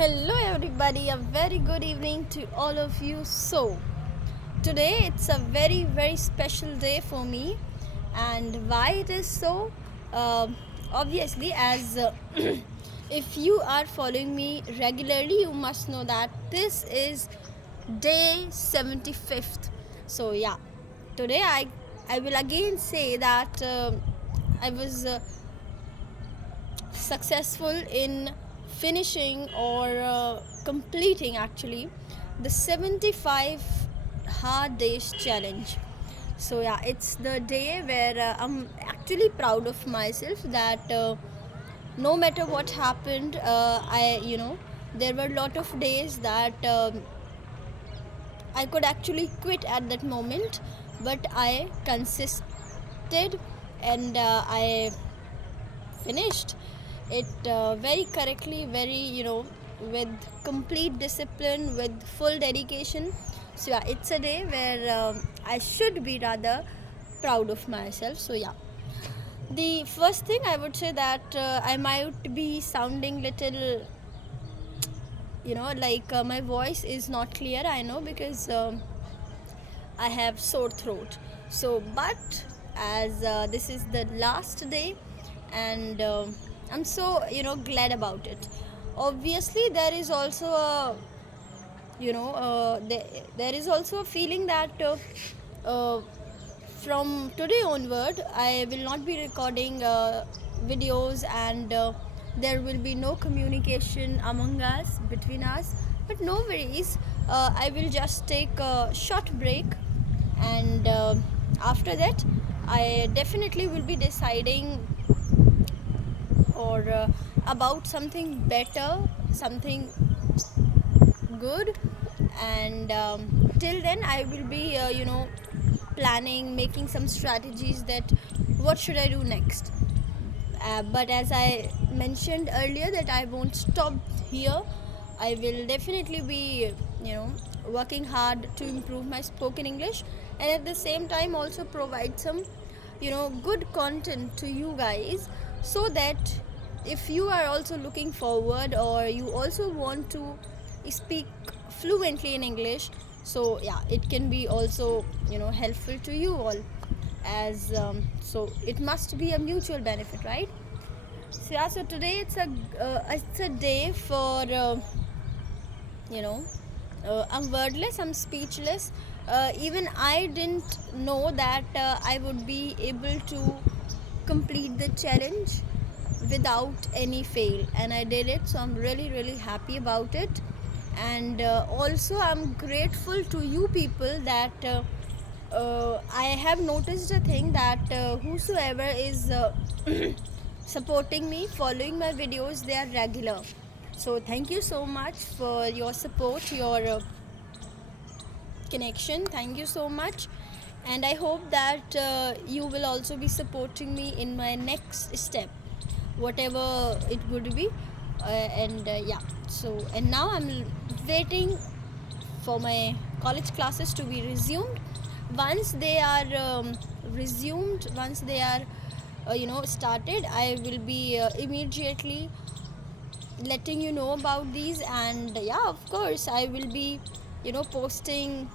Hello, everybody. A very good evening to all of you. So, today it's a very, very special day for me, and why it is so? Obviously, as if you are following me regularly, you must know that this is day 75th. So, yeah, today I will again say that I was successful in finishing or completing actually the 75 hard days challenge. So yeah, it's the day where I'm actually proud of myself that no matter what happened, there were a lot of days that I could actually quit at that moment, but I consisted and I finished it very correctly, very, with complete discipline, with full dedication. So yeah, it's a day where I should be rather proud of myself. So yeah, the first thing I would say that I might be sounding little, like my voice is not clear, I know, because I have sore throat. So, but as this is the last day, and I'm so glad about it. Obviously, there is also a there is also a feeling that uh, from today onward, I will not be recording videos, and there will be no communication among us, between us. But no worries, I will just take a short break, and after that, I definitely will be deciding or about something better, something good, and till then I will be planning, making some strategies that what should I do next. But as I mentioned earlier, that I won't stop here. I will definitely be, working hard to improve my spoken English, and at the same time also provide some, good content to you guys, so that if you are also looking forward or you also want to speak fluently in English, so yeah, it can be also helpful to you all, as so it must be a mutual benefit, right? So yeah, so today it's a day for you know I'm wordless, I'm speechless. Even I didn't know that I would be able to complete the challenge without any fail, and I did it. So I'm really, really happy about it, and also I'm grateful to you people that I have noticed a thing that whosoever is supporting me, following my videos, they are regular. So thank you so much for your support, your connection. Thank you so much, and I hope that you will also be supporting me in my next step, whatever it would be. And yeah, so and now I'm waiting for my college classes to be resumed. Once they are resumed, once they are started, I will be immediately letting you know about these, and yeah, of course I will be posting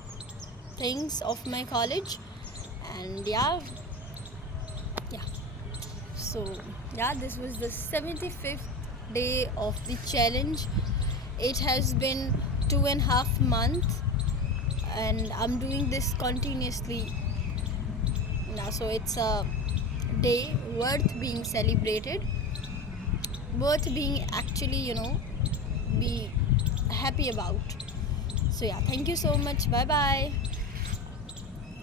things of my college, and yeah, so yeah, this was the 75th day of the challenge. It has been 2.5 months, and I'm doing this continuously now, so it's a day worth being celebrated, worth being actually be happy about. So yeah, thank you so much. Bye bye.